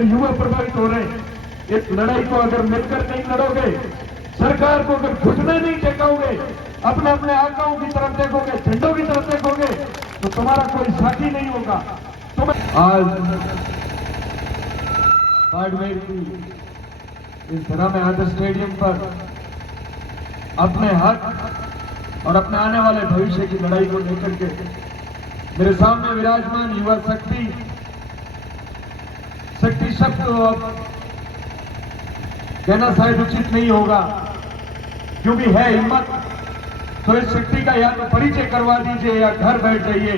मेरे युवा प्रभावित हो रहे हैं। इस लड़ाई को अगर मिलकर नहीं लड़ोगे, सरकार को अगर घुटने नहीं टेकोगे, अपने अपने आकाओं की तरफ देखोगे, झंडों की तरफ देखोगे, तो तुम्हारा कोई साथी नहीं होगा। तुम आज बाड़मेर की इस धरा में आदर्श स्टेडियम पर अपने हक और अपने आने वाले भविष्य की लड़ाई को लेकर के मेरे सामने विराजमान युवा शक्ति शब्द तो अब कहना शायद उचित नहीं होगा, क्योंकि है हिम्मत तो इस शक्ति का या तो परिचय करवा दीजिए या घर बैठ जाइए,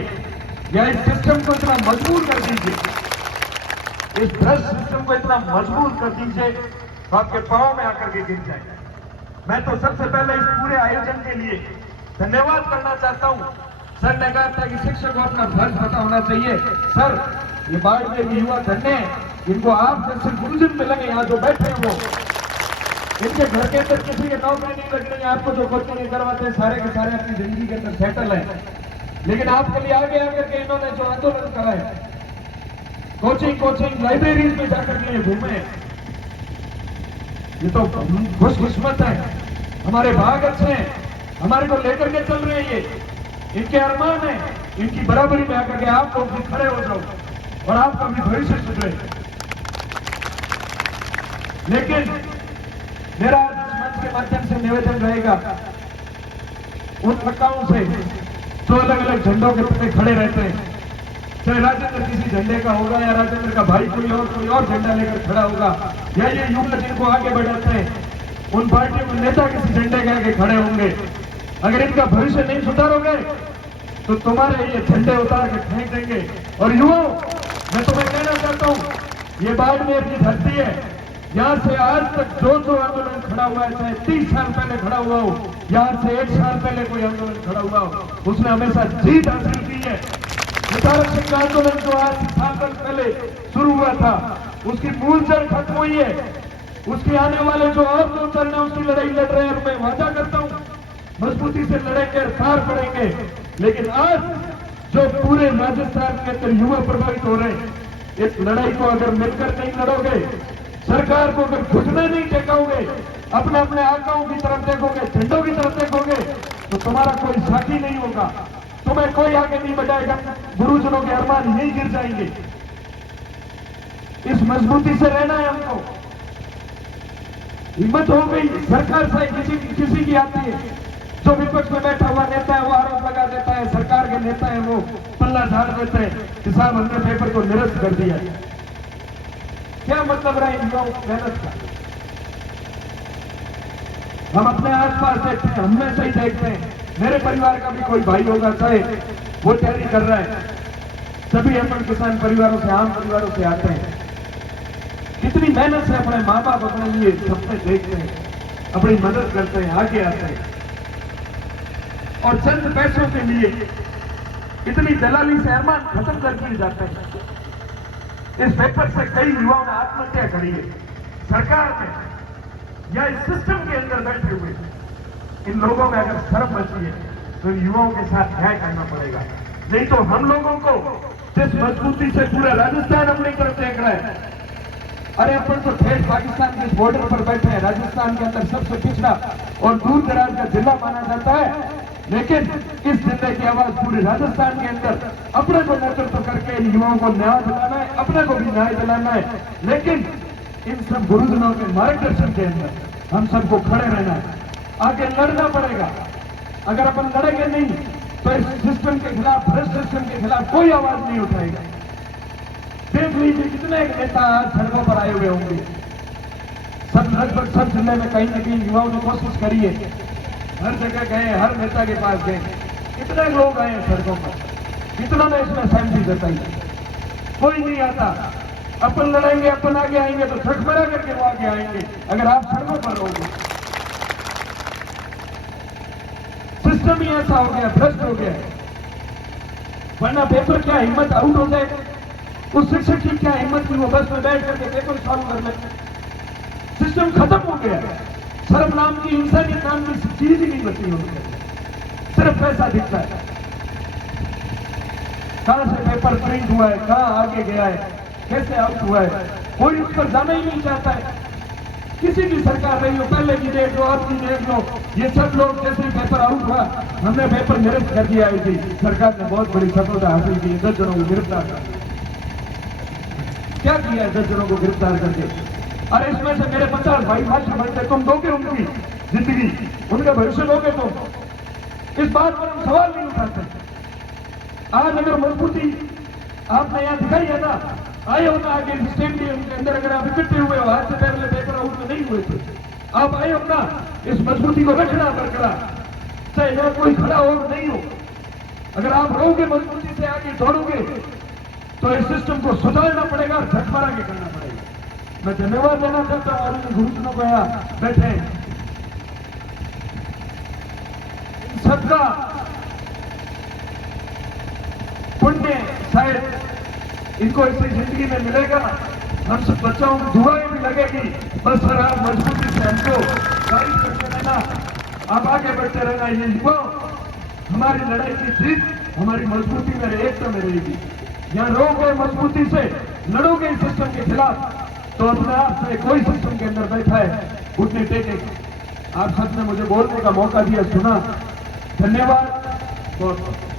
या इस सिस्टम को इतना मजबूर कर दीजिए, इस भ्रष्ट सिस्टम को इतना मजबूर कर दीजिए तो आपके पांव में आकर के गिर जाए। मैं तो सबसे पहले इस पूरे आयोजन के लिए धन्यवाद करना चाहता हूं। सर ने कहा था कि शिक्षक को अपना फर्ज पता होना चाहिए। सर, ये बाड़मेर के युवा धन्य हैं, इनको आप जैसे गुरुजन मिलेंगे यहाँ जो बैठे हैं, वो इनके घर के अंदर किसी के नौकरी नहीं लग रही है, आपको जो कोचिंग नहीं करवाते हैं, सारे के सारे अपनी जिंदगी के अंदर सेटल है। लेकिन आपके लिए आगे आकर के इन्होंने जो आंदोलन करा है, कोचिंग लाइब्रेरीज में जाकर के घूमे, ये तो खुशकिस्मत है, हमारे भाग अच्छे हैं, हमारे को लेकर के चल रहे हैं। ये इनके अरमान है, इनकी बराबरी में आकर के आप लोग भी खड़े हो जाओ और आपका भी भविष्य सुधरे। लेकिन मेरा मंच के माध्यम से निवेदन रहेगा उन पक्काओं से जो अलग अलग झंडों के तले खड़े रहते हैं, चाहे राजेंद्र किसी झंडे का होगा या राजेंद्र का भाई कोई और झंडा लेकर खड़ा होगा, या ये युवा जिनको आगे बढ़ाते हैं उन पार्टियों के नेता किसी झंडे के आगे खड़े होंगे। अगर इनका भविष्य नहीं सुधारोगे तो तुम्हारे ये झंडे उतार के फेंक देंगे। और युवाओं, मैं तुम्हें कहना चाहता हूं, ये बाड़मेर की धरती है, यहां से आज तक जो आंदोलन खड़ा हुआ है, चाहे 30 साल पहले खड़ा हुआ हो, यहां से 1 साल पहले कोई आंदोलन खड़ा हुआ हो, उसने हमेशा जीत हासिल की है। आरक्षण का आंदोलन जो आज 7 साल पहले शुरू हुआ था, उसकी मूल जड़ खत्म हुई है। उसके आने वाले जो और 2 चरण है, उसकी लड़ाई लड़ रहे हैं। मैं वादा करता हूं मजबूती से लड़ेंगे, पार पड़ेंगे। लेकिन आज जो पूरे राजस्थान के अंदर युवा प्रभावित हो रहे हैं, इस लड़ाई को अगर मिलकर नहीं लड़ोगे, सरकार को अगर घुटने नहीं टेकोगे, अपने अपने आकाओं की तरफ देखोगे, झंडों की तरफ देखोगे, तो तुम्हारा कोई साथी नहीं होगा, तुम्हें कोई आगे नहीं बढ़ाएगा, गुरुजनों के अरमान यहीं गिर जाएंगे। इस मजबूती से रहना है हमको। हिम्मत हो गई सरकार से किसी की आती है, जो विपक्ष में बैठा हुआ नेता है वो आरोप लगा देता है, सरकार के नेता है वो पल्ला झाड़ देते हैं कि साहब हमने पेपर को निरस्त कर दिया। क्या मतलब रहा इन लोगों मेहनत का? हम अपने आसपास देखते हैं, हमेशा ही देखते हैं, मेरे परिवार का भी कोई भाई होगा, चाहे वो तैयारी कर रहा है, सभी अपन किसान परिवारों से, आम परिवारों से आते हैं, कितनी मेहनत से अपने माँ बाप अपने लिए सपने देखते हैं, अपनी मदद करते हैं, आगे आते हैं, और चंद पैसों के लिए इतनी दलाली से अरमान खत्म कर दिए जाते हैं। इस पेपर से कई युवाओं ने आत्महत्या करी है। सरकार ने या इस सिस्टम के अंदर बैठे हुए इन लोगों में अगर शर्म बची है तो इन युवाओं के साथ न्याय करना पड़ेगा। नहीं तो हम लोगों को जिस मजबूती से पूरा राजस्थान अपनी तरफ देख रहा है, अरे अपन तो ठेठ पाकिस्तान के बॉर्डर पर बैठे हैं, राजस्थान के अंदर सबसे पिछड़ा और दूर दराज का जिला माना जाता है, लेकिन इस जिले की आवाज पूरे राजस्थान के अंदर अपने को नेतृत्व करके इन युवाओं को न्याय दिलाना है, अपने को भी न्याय दिलाना है। लेकिन इन सब गुरुजनों के मार्गदर्शन के अंदर हम सबको खड़े रहना है, आगे लड़ना पड़ेगा। अगर अपन लड़ेंगे नहीं तो इस सिस्टम के खिलाफ, भ्रष्ट सिस्टम के खिलाफ कोई आवाज नहीं उठाएगा। देख लीजिए कितने नेता आज सड़कों पर आए हुए होंगे, सब लगभग सब जिले में कहीं न कहीं युवाओं ने कोशिश करी है, हर जगह गए, हर नेता के पास गए, कितने लोग आए सड़कों पर, कितना ने इसमें सहमति जताई, कोई नहीं आता। अपन लड़ेंगे, अपन आगे आएंगे तो ठठमरा करके वो आगे आएंगे अगर आप सड़कों पर रहोगे। सिस्टम ही ऐसा हो गया, भ्रष्ट हो गया, वरना पेपर क्या हिम्मत आउट हो जाए, उस शिक्षक की क्या हिम्मत की वो बस में बैठ करके पेपर सॉल्व कर ले। सिस्टम खत्म हो गया, शर्म नाम की, इंसानी नाम की चीज ही नहीं बची होती, सिर्फ पैसा दिखता है। कहां से पेपर प्रिंट हुआ है, कहां आगे गया है, कैसे आउट हुआ है, कोई उस पर जाना ही नहीं चाहता है। किसी भी सरकार रही हो, पहले की देख लो, अब की देख लो, ये सब लोग जैसे पेपर आउट हुआ, हमने पेपर निरस्त कर दिया है। सरकार ने बहुत बड़ी सफलता हासिल की, 10 जनों को गिरफ्तार कर दिया। क्या किया है 10 जनों को गिरफ्तार करके? अरे इसमें से मेरे 50 भाई भाषा बनते, तुम दोगे उनकी जिंदगी, उनका भविष्य दोगे तुम? इस बात पर हम सवाल नहीं उठाते। आज अगर मजबूती आपने यहाँ दिखाई है ना, आए हो ना आगे स्टेडियम के अंदर, अगर आप इकट्ठे हुए हो, आज से पहले पेपर आउट में नहीं हुए थे, आप आए हो ना, इस मजबूती को रखना बरकरार, चाहे वह कोई खड़ा हो नहीं हो। अगर आप रहोगे मजबूती से आगे दौड़ोगे तो इस सिस्टम को सुधारना पड़ेगा, झट मारा के करना पड़ेगा। मैं धन्यवाद देना चाहता हूं और गुरुजनों को यहाँ बैठे इन सबका पुण्य शायद इनको इसी जिंदगी में मिलेगा। हम सब बच्चों को दुआएं भी लगेगी, बस सर आप मजबूती से हमको गाइड करते रहना, आप आगे बढ़ते रहना। ये युवा हमारी लड़ाई की जीत हमारी मजबूती में, एकता में रहेगी। यहाँ रहोगे मजबूती से, लड़ोगे इस सिस्टम के खिलाफ, तो अपने आप से कोई सिस्टम के अंदर बैठा है घुटने टेकेगा। आप सबने मुझे बोलने का मौका दिया, सुना, धन्यवाद बहुत बहुत।